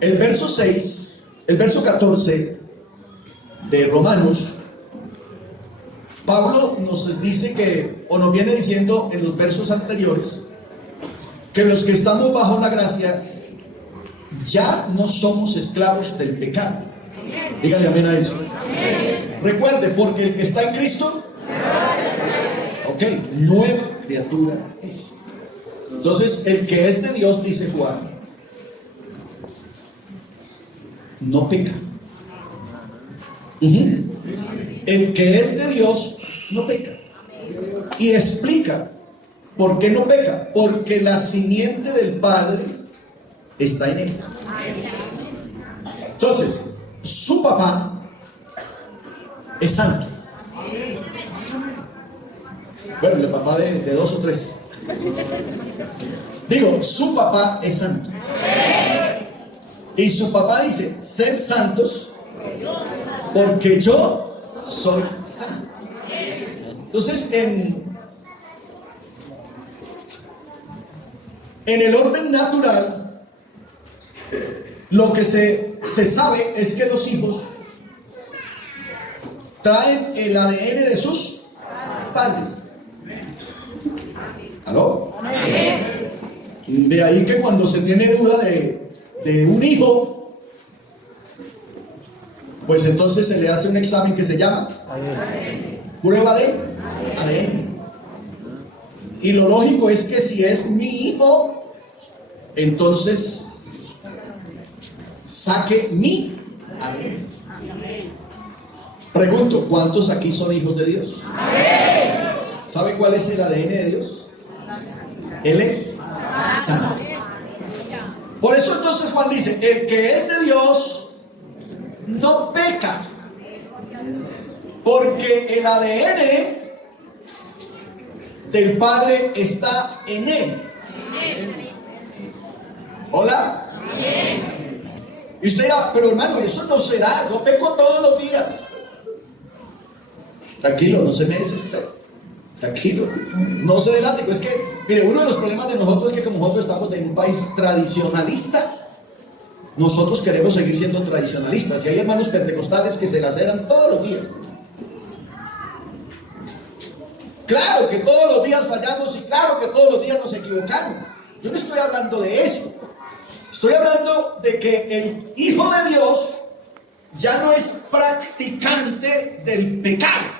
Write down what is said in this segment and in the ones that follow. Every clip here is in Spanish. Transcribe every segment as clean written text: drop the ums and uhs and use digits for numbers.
El verso 6, el verso 14 de Romanos, Pablo nos dice que, o nos viene diciendo en los versos anteriores, que los que estamos bajo la gracia ya no somos esclavos del pecado. Dígale amén a eso. Recuerde, porque el que está en Cristo, ok, nueva criatura es. Entonces, el que es de Dios, dice Juan, no peca. El que es de Dios no peca. Y explica por qué no peca. Porque la simiente del Padre está en él. Entonces, su papá es santo. Bueno, el papá de dos o tres. Digo, su papá es santo. Y su papá dice, sed santos porque yo soy santo. Entonces, en el orden natural, lo que se sabe es que los hijos traen el ADN de sus padres. ¿Aló? De ahí que cuando se tiene duda de un hijo, pues entonces se le hace un examen que se llama prueba de ADN. Y lo lógico es que si es mi hijo, entonces saque mi ADN. Pregunto, ¿cuántos aquí son hijos de Dios? ¿Sabe cuál es el ADN de Dios? Él es santo. Por eso entonces Juan dice, el que es de Dios no peca, porque el ADN del Padre está en él. Hola. Y usted dirá, pero hermano, eso no se da, yo peco todos los días. Tranquilo, no se me desespere. Tranquilo, no se delate. Pues que, mire, uno de los problemas de nosotros es que como nosotros estamos en un país tradicionalista, nosotros queremos seguir siendo tradicionalistas. Y hay hermanos pentecostales que se laceran todos los días. Claro que todos los días fallamos y claro que todos los días nos equivocamos. Yo no estoy hablando de eso. Estoy hablando de que el Hijo de Dios ya no es practicante del pecado.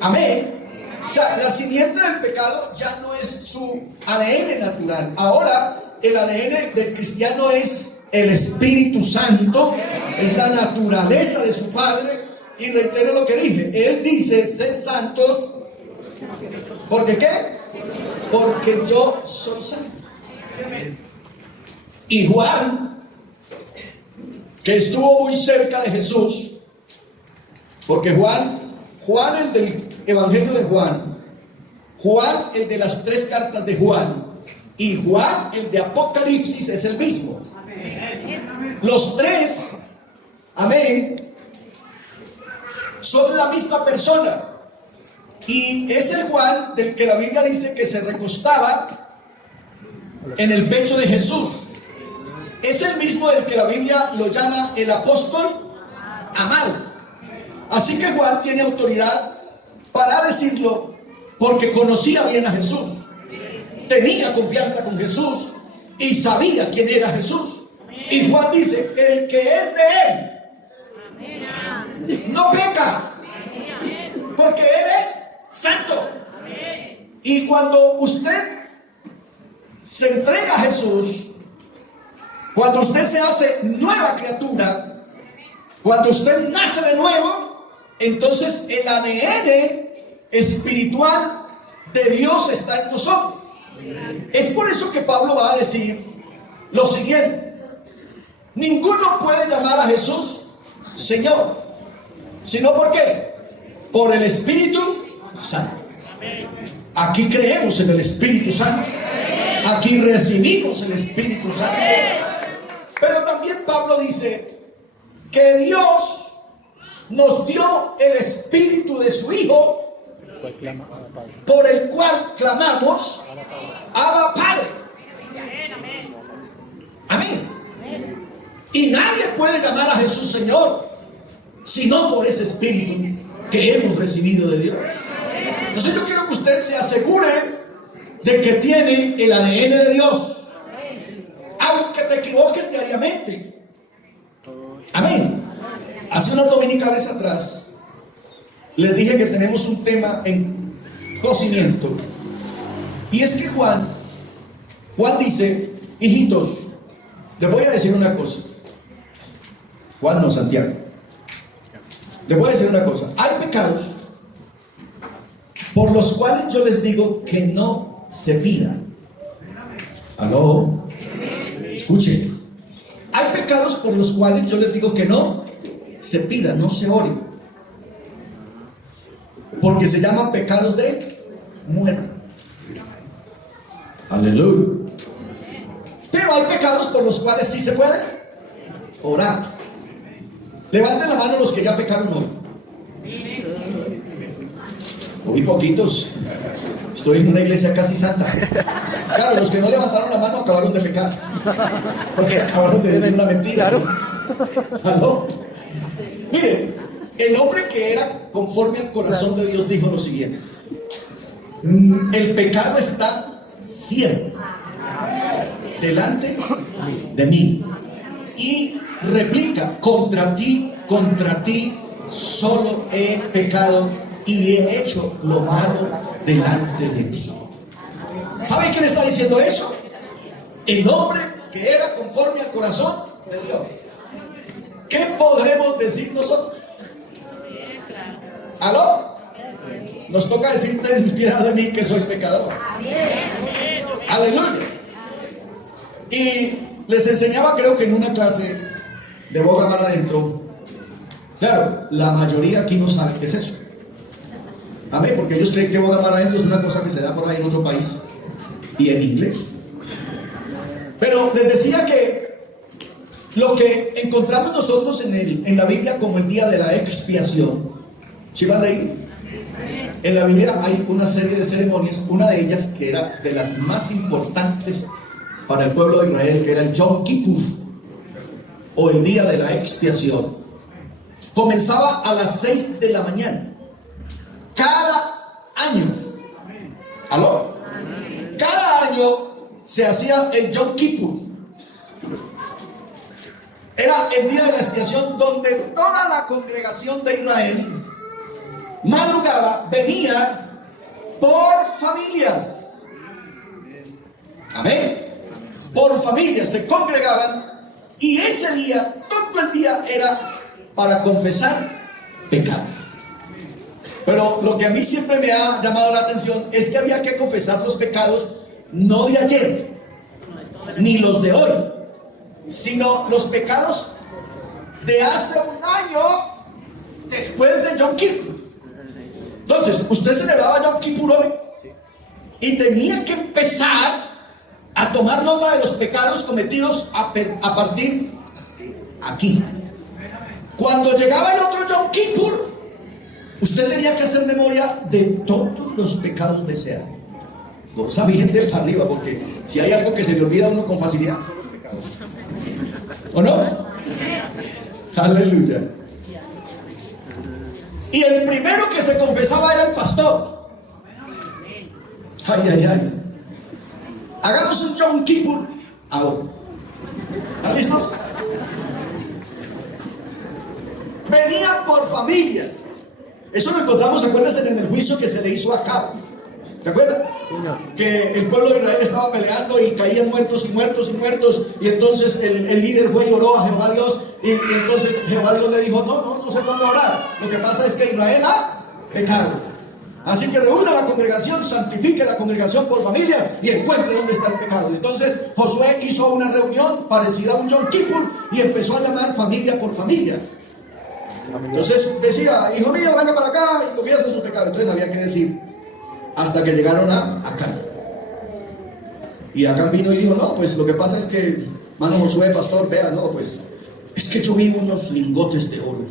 Amén. O sea, la simiente del pecado ya no es su ADN natural. Ahora el ADN del cristiano es el Espíritu Santo, es la naturaleza de su Padre. Y reitero lo que dije, Él dice, sed santos, ¿porque qué? Porque yo soy santo. Y Juan, que estuvo muy cerca de Jesús, porque Juan el del Evangelio de Juan el de las 3 cartas de Juan, y Juan el de Apocalipsis es el mismo. Los 3, amén, son la misma persona. Y es el Juan del que la Biblia dice que se recostaba en el pecho de Jesús. Es el mismo del que la Biblia lo llama el apóstol amado. Así que Juan tiene autoridad para decirlo porque conocía bien a Jesús, tenía confianza con Jesús y sabía quién era Jesús. Y Juan dice, el que es de él no peca, porque él es santo. Y cuando usted se entrega a Jesús, cuando usted se hace nueva criatura, cuando usted nace de nuevo, entonces el ADN espiritual de Dios está en nosotros. Es por eso que Pablo va a decir lo siguiente: ninguno puede llamar a Jesús Señor, sino ¿por qué? Por el Espíritu Santo. Aquí creemos en el Espíritu Santo, aquí recibimos el Espíritu Santo. Pero también Pablo dice que Dios nos dio el Espíritu de su Hijo, por el cual clamamos Abba Padre. Amén. Y nadie puede llamar a Jesús Señor, sino por ese Espíritu que hemos recibido de Dios. Entonces yo quiero que usted se asegure de que tiene el ADN de Dios, aunque te equivoques diariamente. Amén. Hace unas dominicales atrás les dije que tenemos un tema en cocimiento, y es que Juan dice: hijitos, les voy a decir una cosa. Juan no, Santiago. Les voy a decir una cosa. Hay pecados por los cuales yo les digo que no se pidan. ¿Aló? Escuchen. Hay pecados por los cuales yo les digo que no se pida, no se ore, porque se llaman pecados de muerte. Aleluya. Pero hay pecados por los cuales sí se puede orar. Levanten la mano los que ya pecaron hoy. Muy poquitos. Estoy en una iglesia casi santa. Claro, los que no levantaron la mano acabaron de pecar, porque acabaron de decir una mentira. ¿Aló? Mire, el hombre que era conforme al corazón de Dios dijo lo siguiente: el pecado está siempre delante de mí, y replica: contra ti solo he pecado y he hecho lo malo delante de ti. ¿Sabe quién está diciendo eso? El hombre que era conforme al corazón de Dios. ¿Qué podremos decir nosotros? ¿Aló? Nos toca decir: ten piedad de mí que soy pecador. Aleluya. Y les enseñaba, creo que en una clase de boga mar adentro. Claro, la mayoría aquí no sabe qué es eso. Amén, porque ellos creen que boga mar adentro es una cosa que se da por ahí en otro país y en inglés. Pero les decía que lo que encontramos nosotros en la Biblia como el día de la expiación, ¿sí van a leer? En la Biblia hay una serie de ceremonias, una de ellas que era de las más importantes para el pueblo de Israel, que era el Yom Kippur, o el día de la expiación. Comenzaba a las 6 de la mañana cada año. ¿Aló? Cada año se hacía el Yom Kippur. Era el día de la expiación, donde toda la congregación de Israel madrugaba, venía por familias. Amén. Por familias se congregaban, y ese día, todo el día, era para confesar pecados. Pero lo que a mí siempre me ha llamado la atención es que había que confesar los pecados no de ayer, ni los de hoy, sino los pecados de hace un año después de Yom Kippur. Entonces, usted celebraba Yom Kippur hoy y tenía que empezar a tomar nota de los pecados cometidos a partir aquí. Cuando llegaba el otro Yom Kippur, usted tenía que hacer memoria de todos los pecados de ese año. Cosa bien de para arriba, porque si hay algo que se le olvida a uno con facilidad, son los pecados. ¿O no? Aleluya. Y el primero que se confesaba era el pastor. Ay, ay, ay. Hagamos un Yom Kippur ahora. ¿Están listos? Venía por familias. Eso lo encontramos, acuérdense, en el juicio que se le hizo a Acab. ¿Te acuerdas? Que el pueblo de Israel estaba peleando y caían muertos y muertos y muertos. Y entonces el líder fue y oró a Jehová Dios. Y entonces Jehová Dios le dijo: no sé cuándo orar. Lo que pasa es que Israel ha pecado. Así que reúna la congregación, santifique la congregación por familia y encuentre dónde está el pecado. Y entonces Josué hizo una reunión parecida a un Yom Kippur y empezó a llamar familia por familia. Entonces decía: hijo mío, venga para acá y confiesa su pecado. Entonces había que decir, hasta que llegaron a Acán. Y Acán vino y dijo: no, pues lo que pasa es que, mano Josué, pastor, vea, no, pues es que yo vi unos lingotes de oro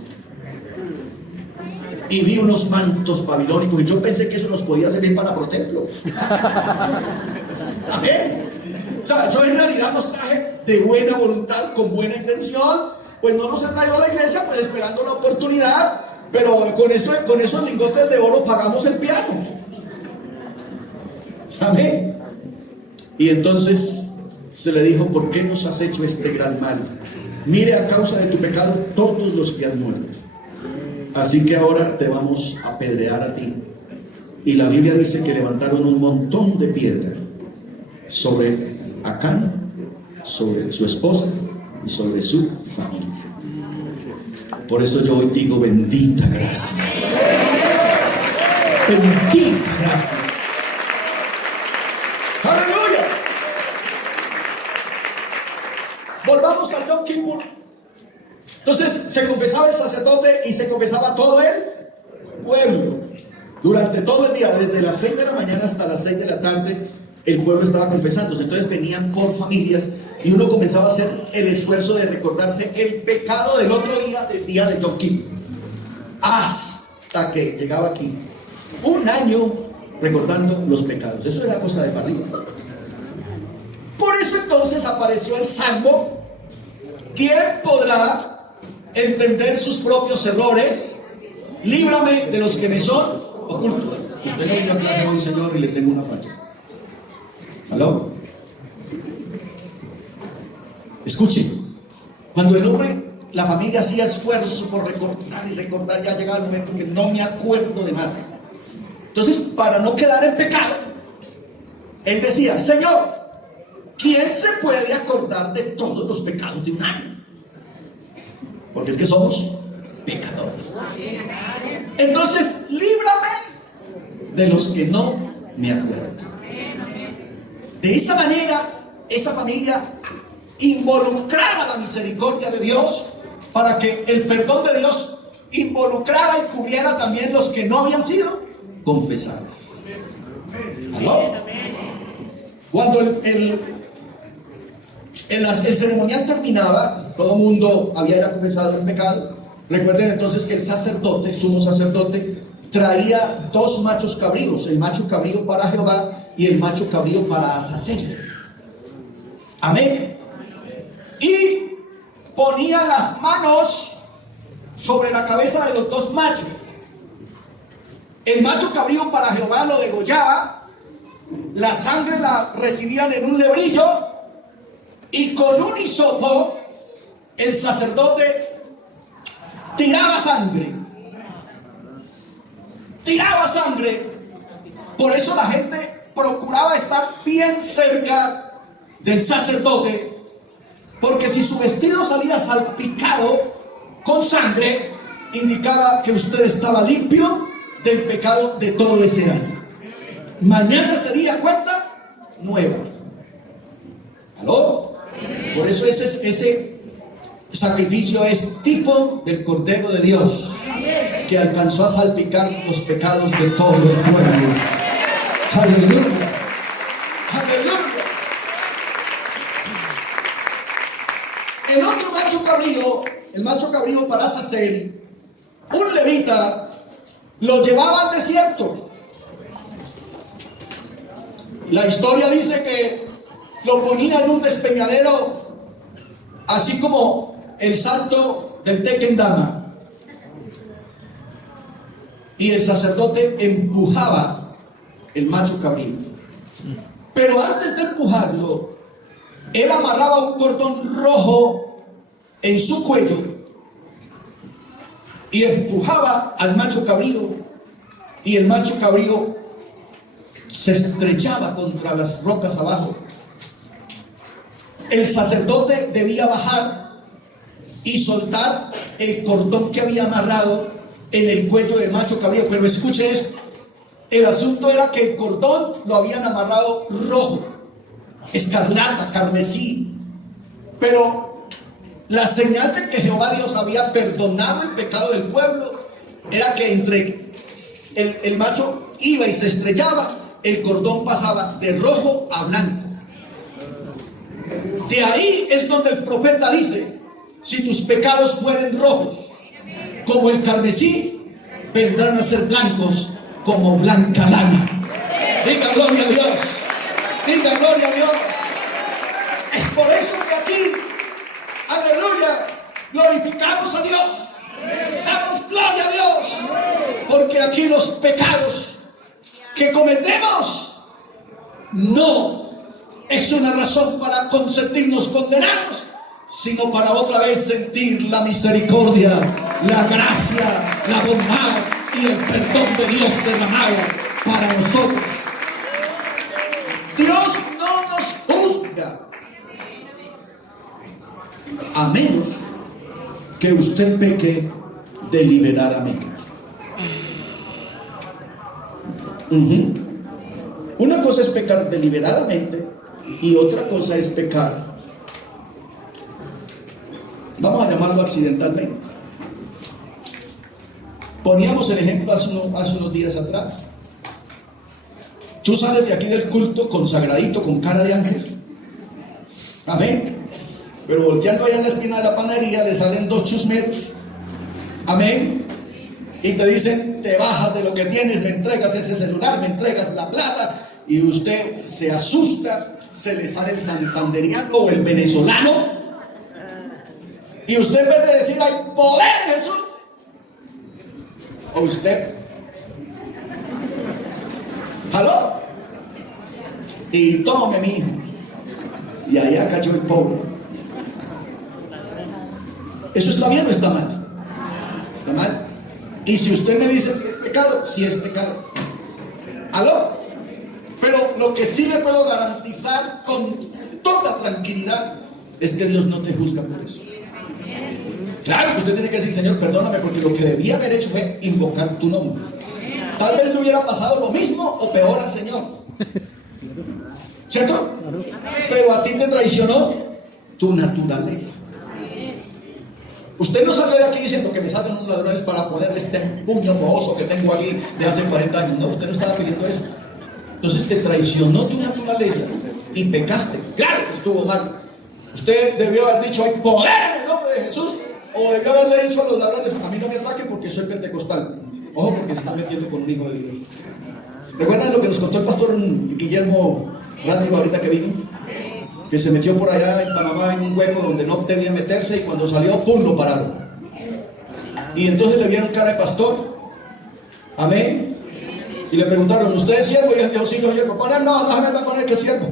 y vi unos mantos babilónicos y yo pensé que eso nos podía servir para protemplo. Amén. O sea, yo en realidad los traje de buena voluntad, con buena intención. Pues no nos he traído a la iglesia, pues esperando la oportunidad. Pero con esos lingotes de oro pagamos el piano. Amén. Y entonces se le dijo: ¿por qué nos has hecho este gran mal? Mire, a causa de tu pecado todos los que han muerto. Así que ahora te vamos a apedrear a ti. Y la Biblia dice que levantaron un montón de piedra sobre Acán, sobre su esposa y sobre su familia. Por eso yo hoy digo: bendita gracia. Bendita gracia. Aleluya. Volvamos al Yom Kippur. Entonces se confesaba el sacerdote y se confesaba todo el pueblo. Durante todo el día, desde las 6 de la mañana hasta las 6 de la tarde, el pueblo estaba confesándose. Entonces venían por familias y uno comenzaba a hacer el esfuerzo de recordarse el pecado del otro día, del día de Yom Kippur, hasta que llegaba aquí. Un año recordando los pecados. Eso era cosa de para arriba. Por eso entonces apareció el Salmo: ¿quién podrá entender sus propios errores? Líbrame de los que me son ocultos. Usted no vino a clase hoy, Señor, y le tengo una falla. ¿Aló? Escuchen, cuando el hombre, la familia hacía esfuerzo por recordar y recordar, ya llegaba el momento que no me acuerdo de más. Entonces, para no quedar en pecado, él decía: Señor, ¿quién se puede acordar de todos los pecados de un año? Porque es que somos pecadores. Entonces, líbrame de los que no me acuerdo. De esa manera, esa familia involucraba la misericordia de Dios para que el perdón de Dios involucrara y cubriera también los que no habían sido confesados. ¿Aló? Cuando el ceremonial terminaba, todo el mundo había ya confesado el pecado. Recuerden entonces que el sacerdote, el sumo sacerdote, traía 2 machos cabríos: el macho cabrío para Jehová y el macho cabrío para Azazel. Amén. Y ponía las manos sobre la cabeza de los 2 machos. El macho cabrío para Jehová lo degollaba, la sangre la recibían en un lebrillo, y con un hisopo el sacerdote tiraba sangre. Tiraba sangre. Por eso la gente procuraba estar bien cerca del sacerdote, porque si su vestido salía salpicado con sangre, indicaba que usted estaba limpio del pecado de todo ese año. Mañana sería cuenta nueva. ¿Aló? Por eso ese sacrificio es tipo del Cordero de Dios, que alcanzó a salpicar los pecados de todo el pueblo. Aleluya. Aleluya. El otro macho cabrío, el macho cabrío para Azazel, un levita, lo llevaba al desierto. La historia dice que lo ponía en un despeñadero, así como el salto del Tequendama, y el sacerdote empujaba el macho cabrío. Pero antes de empujarlo, él amarraba un cordón rojo en su cuello y empujaba al macho cabrío, y el macho cabrío se estrellaba contra las rocas abajo. El sacerdote debía bajar y soltar el cordón que había amarrado en el cuello del macho cabrío. Pero escuche esto: el asunto era que el cordón lo habían amarrado rojo, escarlata, carmesí. Pero la señal de que Jehová Dios había perdonado el pecado del pueblo era que entre el macho iba y se estrellaba, el cordón pasaba de rojo a blanco. De ahí es donde el profeta dice: si tus pecados fueren rojos como el carmesí, vendrán a ser blancos como blanca lana. Diga gloria a Dios. Diga gloria a Dios. Es por eso que aquí, aleluya, glorificamos a Dios. Damos gloria a Dios. Porque aquí los pecados que cometemos no es una razón para sentirnos condenados, sino para otra vez sentir la misericordia, la gracia, la bondad y el perdón de Dios derramado para nosotros. Dios no nos juzga, a menos que usted peque deliberadamente. Una cosa es pecar deliberadamente y otra cosa es pecar, vamos a llamarlo accidentalmente. Poníamos el ejemplo hace unos días atrás. Tú sales de aquí del culto consagradito, con cara de ángel. Amén. Pero volteando allá en la esquina de la panadería le salen dos chusmeros. Amén. Y te dicen, te bajas de lo que tienes, me entregas ese celular, me entregas la plata. Y usted se asusta, se le sale el santanderiano o el venezolano. Y usted, en vez de decir, hay poder en Jesús, o usted, ¿aló? Y tome, mi hijo. Y allá cayó el pobre. ¿Eso está bien o está mal? Está mal. Y si usted me dice si es pecado, sí es pecado. ¿Aló? Pero lo que sí le puedo garantizar con toda tranquilidad es que Dios no te juzga por eso. Claro que usted tiene que decir, Señor, perdóname, porque lo que debía haber hecho fue invocar tu nombre. Tal vez le hubiera pasado lo mismo o peor al Señor, ¿cierto? Pero a ti te traicionó tu naturaleza. Usted no salió de aquí diciendo que me salgan unos ladrones para ponerle este puño mohoso que tengo aquí de hace 40 años. No, usted no estaba pidiendo eso. Entonces te traicionó tu naturaleza y pecaste. Claro que estuvo mal. Usted debió haber dicho, hay poder en el nombre de Jesús. O debió haberle dicho a los ladrones, a mí no me atraquen porque soy pentecostal. Ojo, porque se está metiendo con un hijo de Dios. ¿Recuerdan lo que nos contó el pastor Guillermo Randy ahorita que vino? Que se metió por allá en Panamá en un hueco donde no debía meterse, y cuando salió, ¡pum!, lo pararon. Y entonces le vieron cara de pastor. Amén. Y le preguntaron, ¿usted es siervo? Y yo, sí, yo siervo. Con él no, no se metan con él, que es siervo.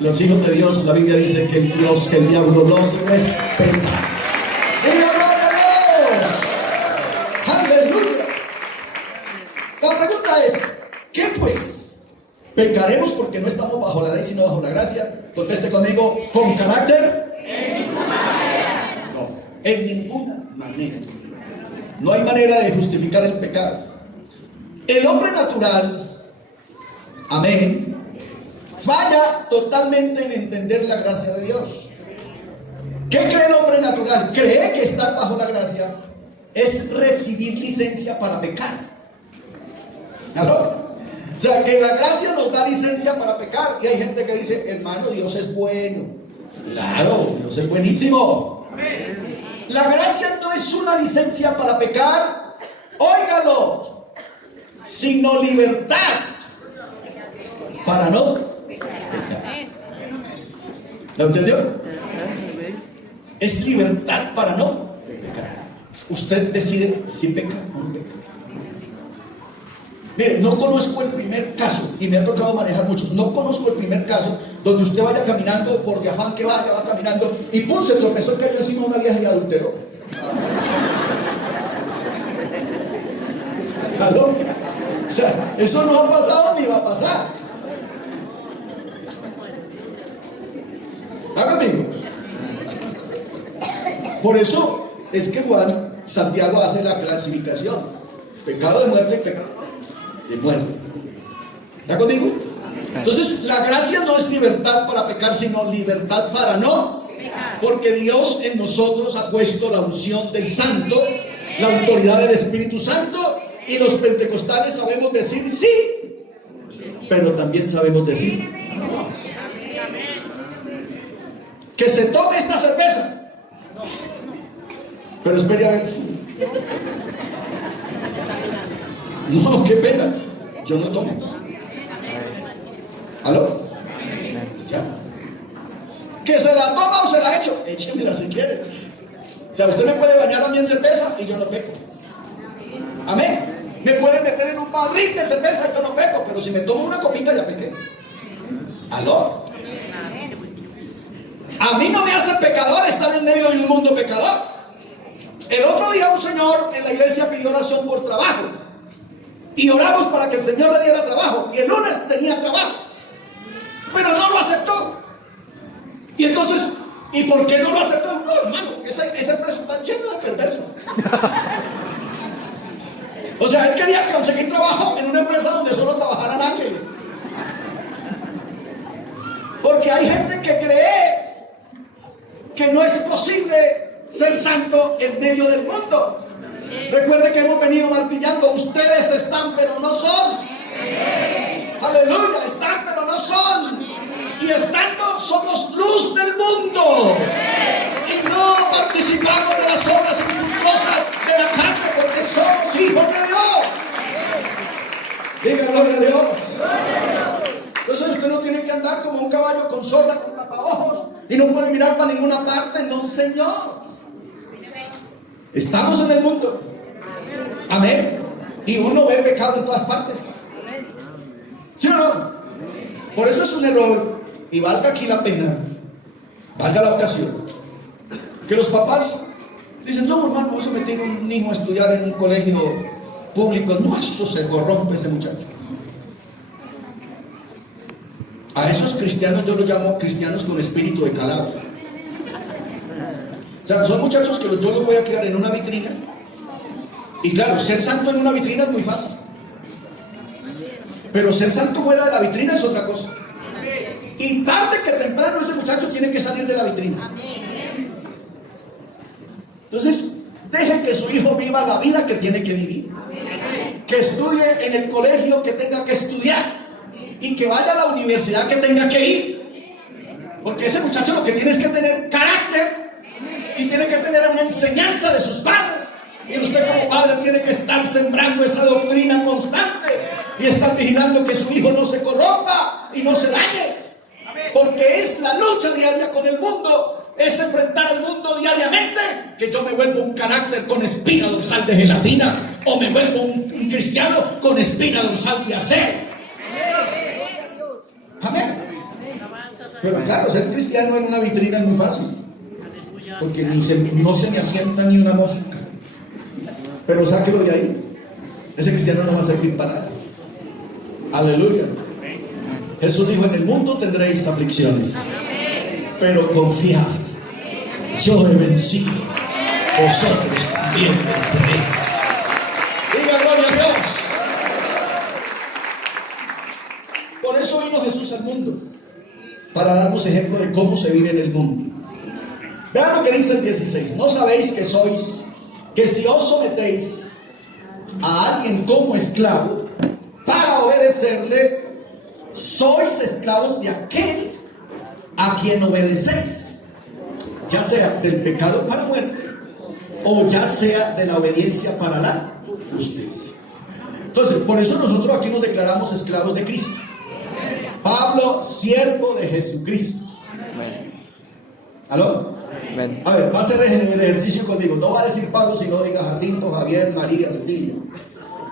Los hijos de Dios, la Biblia dice que el Dios, que el diablo los respeta. ¡Diga gloria a Dios! ¡Aleluya! La pregunta es, ¿qué pues? ¿Pecaremos porque no estamos bajo la ley sino bajo la gracia? Conteste conmigo, ¿con carácter? En ninguna manera. No, en ninguna manera. No hay manera de justificar el pecado. El hombre natural, amén, falla totalmente en entender la gracia de Dios. ¿Qué cree el hombre natural? Cree que estar bajo la gracia es recibir licencia para pecar. ¿Aló? O sea, que la gracia nos da licencia para pecar. Y hay gente que dice, hermano, Dios es bueno. Claro, Dios es buenísimo. La gracia no es una licencia para pecar, óigalo, sino libertad para no pecar. ¿Lo entendió? Es libertad para no pecar. Usted decide si peca o no peca. Mire, no conozco el primer caso, y me ha tocado manejar muchos, no conozco el primer caso donde usted vaya caminando, por de afán que vaya, va caminando, y pum, se tropezó, cayó encima de una vieja y adulteró. ¿Aló? O sea, eso no ha pasado ni va a pasar. ¿Está conmigo? Por eso es que Santiago hace la clasificación: pecado de muerte y pecado de muerte. ¿Está conmigo? Entonces, la gracia no es libertad para pecar, sino libertad para no pecar. Porque Dios en nosotros ha puesto la unción del Santo, la autoridad del Espíritu Santo, y los pentecostales sabemos decir sí, pero también sabemos decir no. Que se tome esta cerveza, pero espere a ver si. No, qué pena, yo no tomo. ¿Aló? Ya. hecho, échemela si quiere. O sea, usted me puede bañar a mí en cerveza y yo no peco. Amén. Me puede meter en un barril de cerveza y yo no peco, pero si me tomo una copita ya pequé. ¿Aló? A mí no me hace pecador estar en medio de un mundo pecador. El otro día un señor en la iglesia pidió oración por trabajo. Y oramos para que el Señor le diera trabajo. Y el lunes tenía trabajo. Pero no lo aceptó. Y entonces, ¿y por qué no lo aceptó? No, hermano, esa empresa está llena de perversos. O sea, él quería conseguir trabajo en una empresa donde solo trabajaran ángeles. Porque hay gente que cree que no es posible ser santo en medio del mundo. Recuerde que hemos venido martillando. Ustedes están pero no son. Aleluya, están pero no son. Y estando somos luz del mundo. Y no participamos de las obras infructuosas de la carne, porque somos hijos de Dios. Diga gloria a Dios. Entonces usted no tiene que andar como un caballo con sorda, con tapaojos, y no puede mirar para ninguna parte. No, Señor. Estamos en el mundo. Amén. Y uno ve pecado en todas partes. ¿Sí o no? Por eso es un error. Y valga aquí la pena, valga la ocasión, que los papás dicen: no, hermano, vamos a meter un hijo a estudiar en un colegio público. No, eso se corrompe ese muchacho. A esos cristianos yo los llamo cristianos con espíritu de calado. O sea, son muchachos que yo los voy a criar en una vitrina. Y claro, ser santo en una vitrina es muy fácil. Pero ser santo fuera de la vitrina es otra cosa. Y tarde que temprano ese muchacho tiene que salir de la vitrina. Entonces, deje que su hijo viva la vida que tiene que vivir. Que estudie en el colegio que tenga que estudiar. Y que vaya a la universidad que tenga que ir. Porque ese muchacho lo que tiene es que tener carácter. Y tiene que tener una enseñanza de sus padres. Y usted como padre tiene que estar sembrando esa doctrina constante. Y estar vigilando que su hijo no se corrompa y no se dañe. Porque es la lucha diaria con el mundo. Es enfrentar al mundo diariamente. Que yo me vuelvo un carácter con espina dorsal de gelatina. O me vuelvo un cristiano con espina dorsal de acero. Amén. Pero claro, ser cristiano en una vitrina es muy fácil. Porque no se me asienta ni una mosca. Pero sáquelo de ahí. Ese cristiano no va a servir para nada. Aleluya. Jesús dijo: en el mundo tendréis aflicciones, pero confiad, yo he vencido, vosotros también venceréis. Diga gloria a Dios. Por eso vino Jesús al mundo, para darnos ejemplo de cómo se vive en el mundo. Vean lo que dice el 16. ¿No sabéis que si os sometéis a alguien como esclavo para obedecerle, sois esclavos de aquel a quien obedecéis, ya sea del pecado para muerte o ya sea de la obediencia para la justicia? Entonces, por eso nosotros aquí nos declaramos esclavos de Cristo. Pablo, siervo de Jesucristo. ¿Aló? A ver, va a hacer el ejercicio conmigo. No va a decir Pablo, sino diga Jacinto, Javier, María, Cecilia.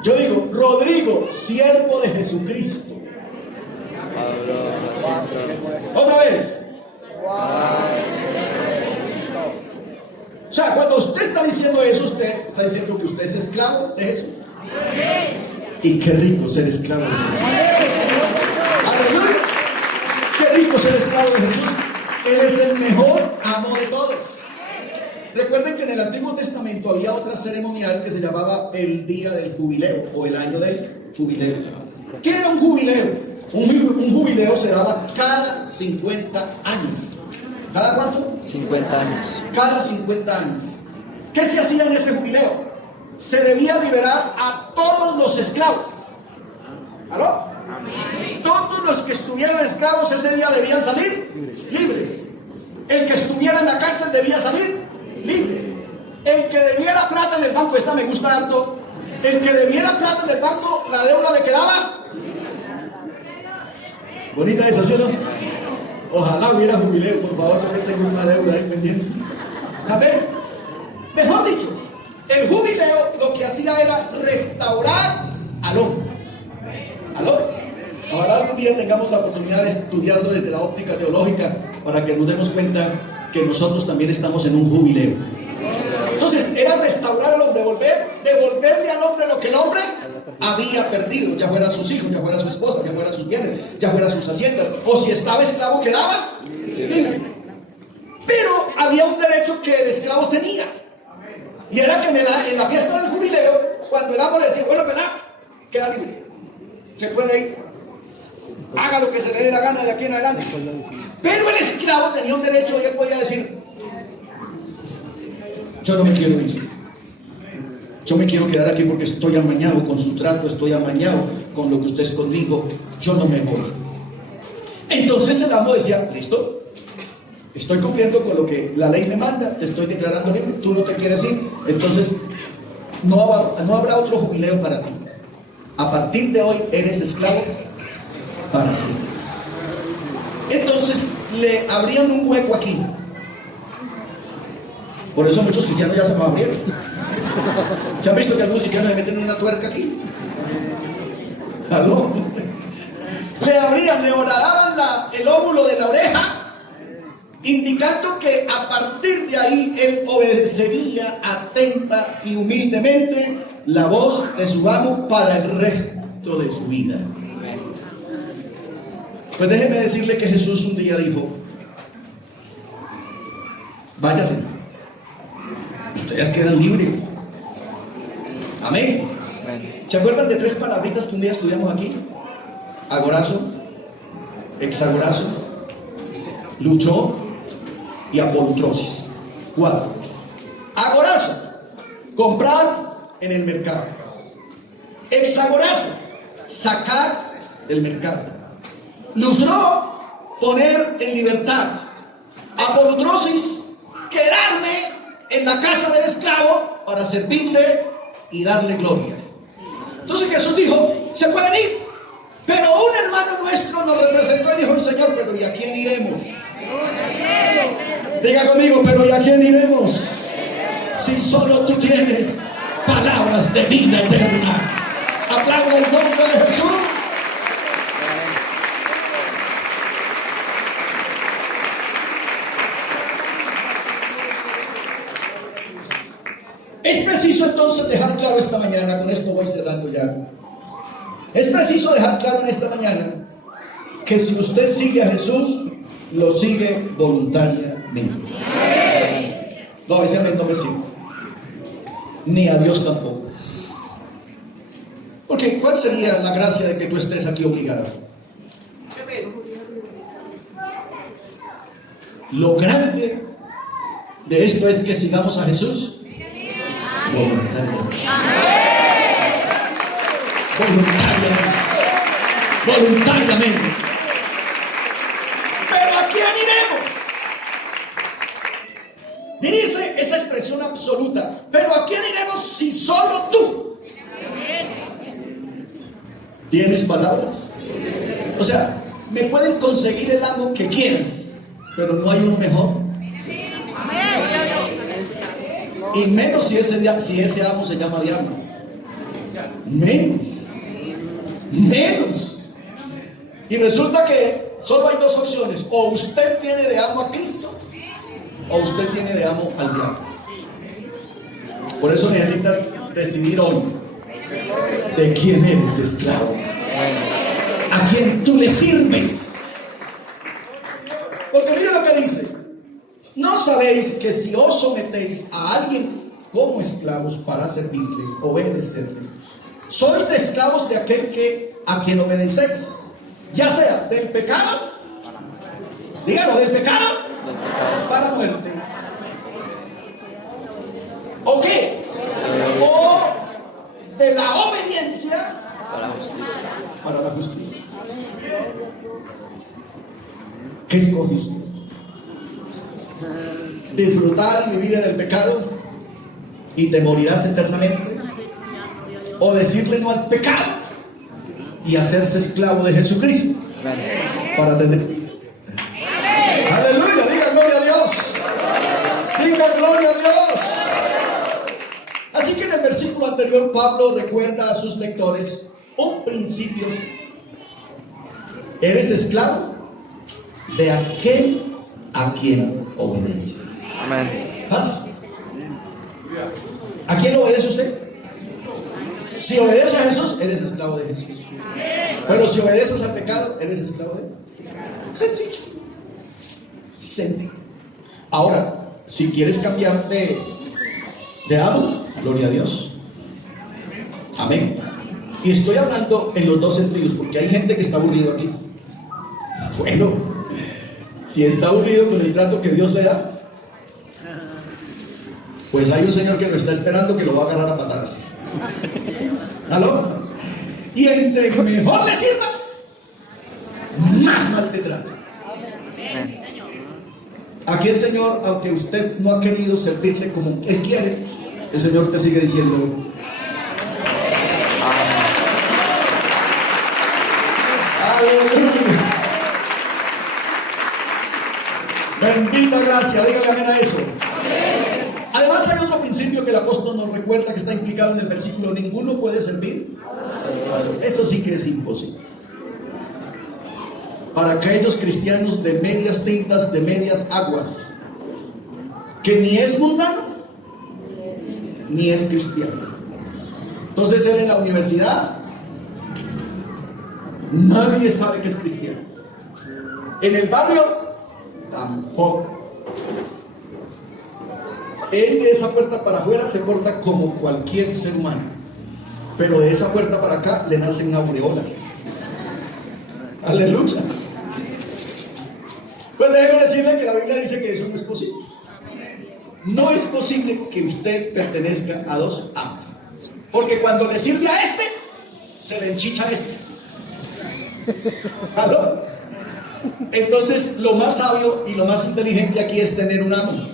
Yo digo Rodrigo, siervo de Jesucristo. Otra vez. O sea, cuando usted está diciendo eso, usted está diciendo que usted es esclavo de Jesús. Y qué rico ser esclavo de Jesús. Aleluya. Qué rico ser esclavo de Jesús. Él es el mejor amo de todos. Recuerden que en el Antiguo Testamento había otra ceremonial que se llamaba el día del jubileo o el año del jubileo. ¿Qué era un jubileo? Un jubileo se daba cada 50 años. ¿Cada cuánto? 50 años. Cada 50 años. ¿Qué se hacía en ese jubileo? Se debía liberar a todos los esclavos. ¿Aló? Todos los que estuvieran esclavos ese día debían salir libres. El que estuviera en la cárcel debía salir libre. El que debiera plata en el banco, esta me gusta harto. El que debiera plata en el banco, la deuda le quedaba bonita esa, ¿sí o no? Ojalá hubiera jubileo, por favor, porque tengo una deuda ahí pendiente. Amén. Mejor dicho, el jubileo lo que hacía era restaurar al hombre. ¿Aló? Ojalá algún día tengamos la oportunidad de estudiarlo desde la óptica teológica para que nos demos cuenta que nosotros también estamos en un jubileo. Entonces era restaurar al hombre, devolverle al hombre lo que el hombre había perdido, ya fuera sus hijos, ya fuera su esposa, ya fuera sus bienes, ya fuera sus haciendas, o si estaba esclavo quedaba libre. Pero había un derecho que el esclavo tenía, y era que en la fiesta del jubileo, cuando el amo le decía, bueno, pelá, queda libre, se puede ir, haga lo que se le dé la gana de aquí en adelante. Pero el esclavo tenía un derecho y él podía decir, yo no me quiero ir, yo me quiero quedar aquí porque estoy amañado con su trato, estoy amañado con lo que usted es conmigo, yo no me voy. Entonces el amo decía, listo, estoy cumpliendo con lo que la ley me manda, te estoy declarando libre, tú no te quieres ir, entonces no habrá otro jubileo para ti. A partir de hoy eres esclavo para siempre. Entonces le abrían un hueco aquí. Por eso muchos cristianos ya se lo abrieron. ¿Se han visto que algunos cristianos se meten en una tuerca aquí? ¿Aló? Le abrían, le horadaban el óvulo de la oreja, indicando que a partir de ahí él obedecería atenta y humildemente la voz de su amo para el resto de su vida. Pues déjeme decirle que Jesús un día dijo, váyase, ustedes quedan libres. Amén. ¿Se acuerdan de 3 palabritas que un día estudiamos aquí? Agorazo, hexagorazo, lutro y apolutrosis. 4. Agorazo, comprar en el mercado. Hexagorazo, sacar del mercado. Lutro, poner en libertad. Apolutrosis, quedarme en la casa del esclavo para servirle y darle gloria. Entonces Jesús dijo, se pueden ir, pero un hermano nuestro nos representó y dijo, Señor, pero ¿y a quién iremos? Diga conmigo, pero ¿y a quién iremos? Si solo tú tienes palabras de vida eterna. Aplauda el nombre de Jesús. Es preciso entonces dejar claro esta mañana, con esto voy cerrando ya. Es preciso dejar claro en esta mañana que si usted sigue a Jesús, lo sigue voluntariamente. No, ese amén no me sigue. Ni a Dios tampoco. Porque ¿cuál sería la gracia de que tú estés aquí obligado? Lo grande de esto es que sigamos a Jesús voluntariamente. Voluntariamente. Pero ¿a quién iremos? Dice esa expresión absoluta. Pero ¿a quién iremos si solo tú tienes palabras? O sea, me pueden conseguir el amo que quieran, pero no hay uno mejor. Y menos si ese amo se llama diablo. Menos. Y resulta que solo hay 2 opciones. O usted tiene de amo a Cristo, o usted tiene de amo al diablo. Por eso necesitas decidir hoy de quién eres esclavo, a quién tú le sirves. Porque mire lo que dice: ¿no sabéis que si os sometéis a alguien como esclavos para servirle, obedecerle, sois de esclavos de aquel a quien obedecéis, ya sea del pecado, dígalo, del pecado para muerte, o qué, o de la obediencia para la justicia. ¿Qué escoge usted? ¿Disfrutar y vivir en el pecado y te morirás eternamente? ¿O decirle no al pecado y hacerse esclavo de Jesucristo para tener? diga gloria a Dios. Así que en el versículo anterior Pablo recuerda a sus lectores un principio. Eres esclavo de aquel a quien obedeces. Amén. Fácil. ¿A quién obedece usted? Si obedeces a Jesús, eres esclavo de Jesús. Pero si obedeces al pecado, eres esclavo de él. Sencillo. Sencillo. Ahora, si quieres cambiar de amo, gloria a Dios. Amén. Y estoy hablando en los dos sentidos, porque hay gente que está aburrido aquí. Bueno, si está aburrido con el trato que Dios le da, pues hay un Señor que lo está esperando, que lo va a agarrar a patadas. ¿Aló? Y entre mejor le sirvas, más mal te trata. Aquí el Señor, aunque usted no ha querido servirle como Él quiere, el Señor te sigue diciendo: aleluya. Bendita gracia, dígale amén a eso. Además hay otro principio que el apóstol nos recuerda, que está implicado en el versículo: ninguno puede servir. Eso sí que es imposible. Para aquellos cristianos de medias tintas, de medias aguas, que ni es mundano ni es cristiano. Entonces él en la universidad, nadie sabe que es cristiano. En el barrio, tampoco. Él de esa puerta para afuera se porta como cualquier ser humano, pero de esa puerta para acá le nace una aureola. Aleluya. Pues déjeme decirle que la Biblia dice que eso no es posible. No es posible que usted pertenezca a dos amos, porque cuando le sirve a este, se le enchicha a este. ¿Aló? Entonces lo más sabio y lo más inteligente aquí es tener un amo.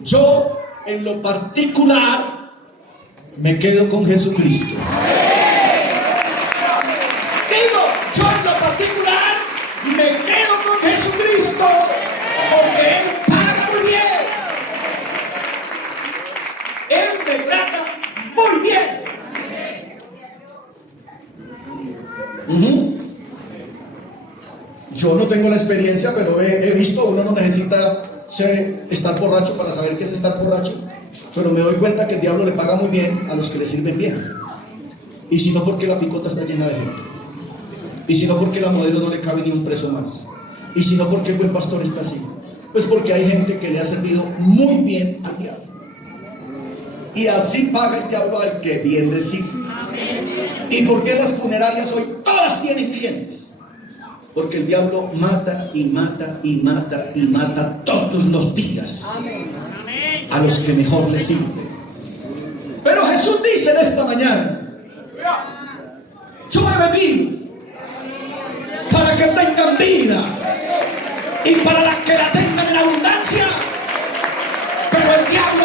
Yo en lo particular me quedo con Jesucristo. Digo, yo en lo particular me quedo con Jesucristo, porque Él paga muy bien. Él me trata muy bien. Yo no tengo la experiencia, pero he visto, uno no necesita estar borracho para saber qué es estar borracho, pero me doy cuenta que el diablo le paga muy bien a los que le sirven bien. Y si no, porque la picota está llena de gente. Y si no, porque la modelo no le cabe ni un preso más. Y si no, porque el buen pastor está así. Pues porque hay gente que le ha servido muy bien al diablo. Y así paga el diablo al que bien le sirve. ¿Y por qué las funerarias hoy todas tienen clientes? Porque el diablo mata y mata y mata y mata todos los días a los que mejor le sirve. Pero Jesús dice en esta mañana: yo he venido para que tengan vida y para las que la tengan en abundancia. Pero el diablo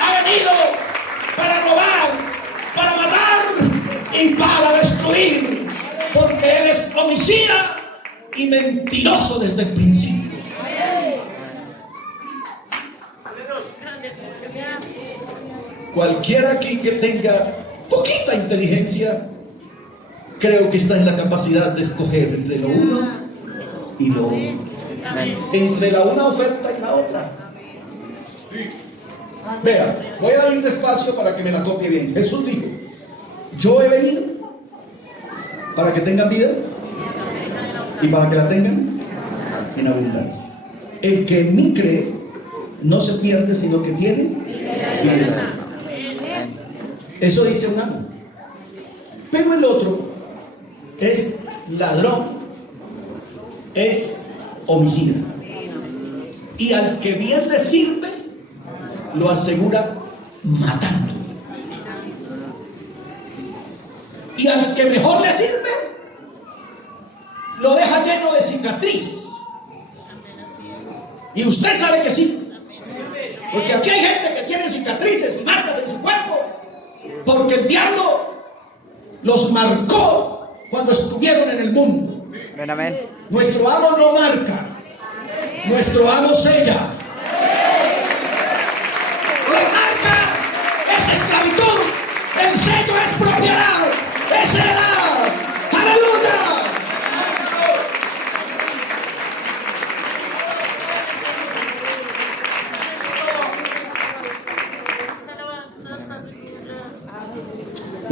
ha venido para robar, para matar y para destruir, porque él es homicida y mentiroso desde el principio. Cualquiera aquí que tenga poquita inteligencia, creo que está en la capacidad de escoger entre lo uno y lo otro, entre la una oferta y la otra. Vea, voy a ir despacio para que me la copie bien. Jesús dijo: yo he venido para que tengan vida y para que la tengan en abundancia. El que en mí cree no se pierde, sino que tiene vida. Eso dice un amo. Pero el otro es ladrón, es homicida, y al que bien le sirve lo asegura matando, y al que mejor le sirve lo deja lleno de cicatrices. Y usted sabe que sí, porque aquí hay gente que tiene cicatrices y marcas en su cuerpo, porque el diablo los marcó cuando estuvieron en el mundo. Amén. Nuestro amo no marca, nuestro amo sella.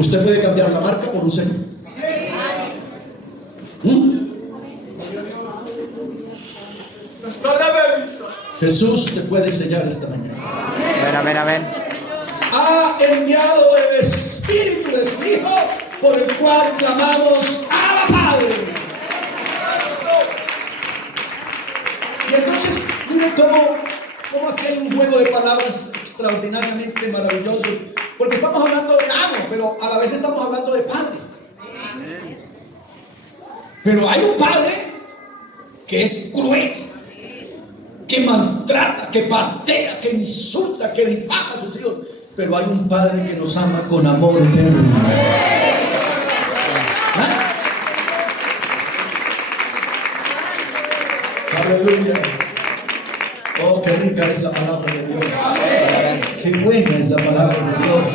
Usted puede cambiar la marca por un sello. Jesús te puede sellar esta mañana. Amén, amén, amén. Ha enviado el Espíritu de su Hijo, por el cual clamamos Abba Padre. Y entonces miren cómo aquí hay un juego de palabras extraordinariamente maravilloso, porque estamos hablando de amo, pero a la vez estamos hablando de padre. Pero hay un padre que es cruel, que maltrata, que patea, que insulta, que difama a sus hijos. Pero hay un padre que nos ama con amor eterno. ¿Ah? Aleluya. Oh, qué rica es la palabra de Dios. Qué buena es la palabra de Dios.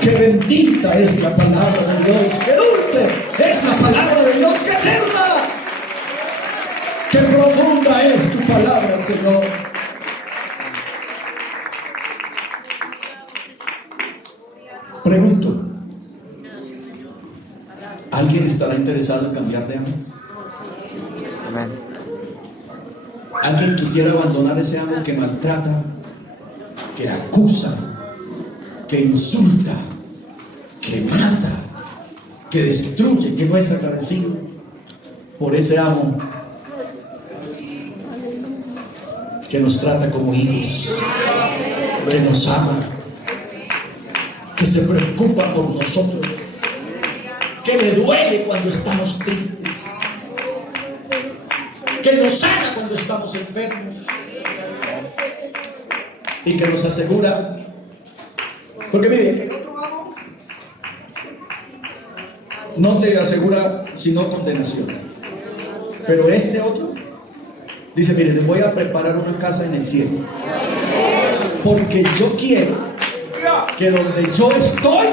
Qué bendita es la palabra de Dios. Qué dulce es la palabra de Dios. Qué eterna. Qué profunda es tu palabra, Señor. Pregunto, ¿alguien estará interesado en cambiar de amo? Amén. ¿Alguien quisiera abandonar ese amo que maltrata, que acusa, que insulta, que mata, que destruye, que no es agradecido por ese amo que nos trata como hijos, que nos ama, que se preocupa por nosotros, que le duele cuando estamos tristes, que nos sana cuando estamos enfermos y que nos asegura? Porque mire, el otro amo no te asegura sino condenación, pero este otro dice: mire, les voy a preparar una casa en el cielo, porque yo quiero que donde yo estoy,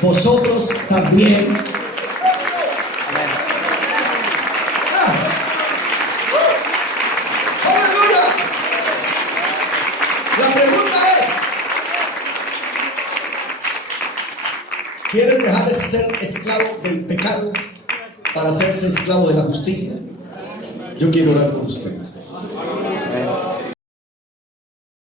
vosotros también. ¡Aleluya! La pregunta es: ¿quieres dejar de ser esclavo del pecado para hacerse esclavo de la justicia? Yo quiero orar por usted.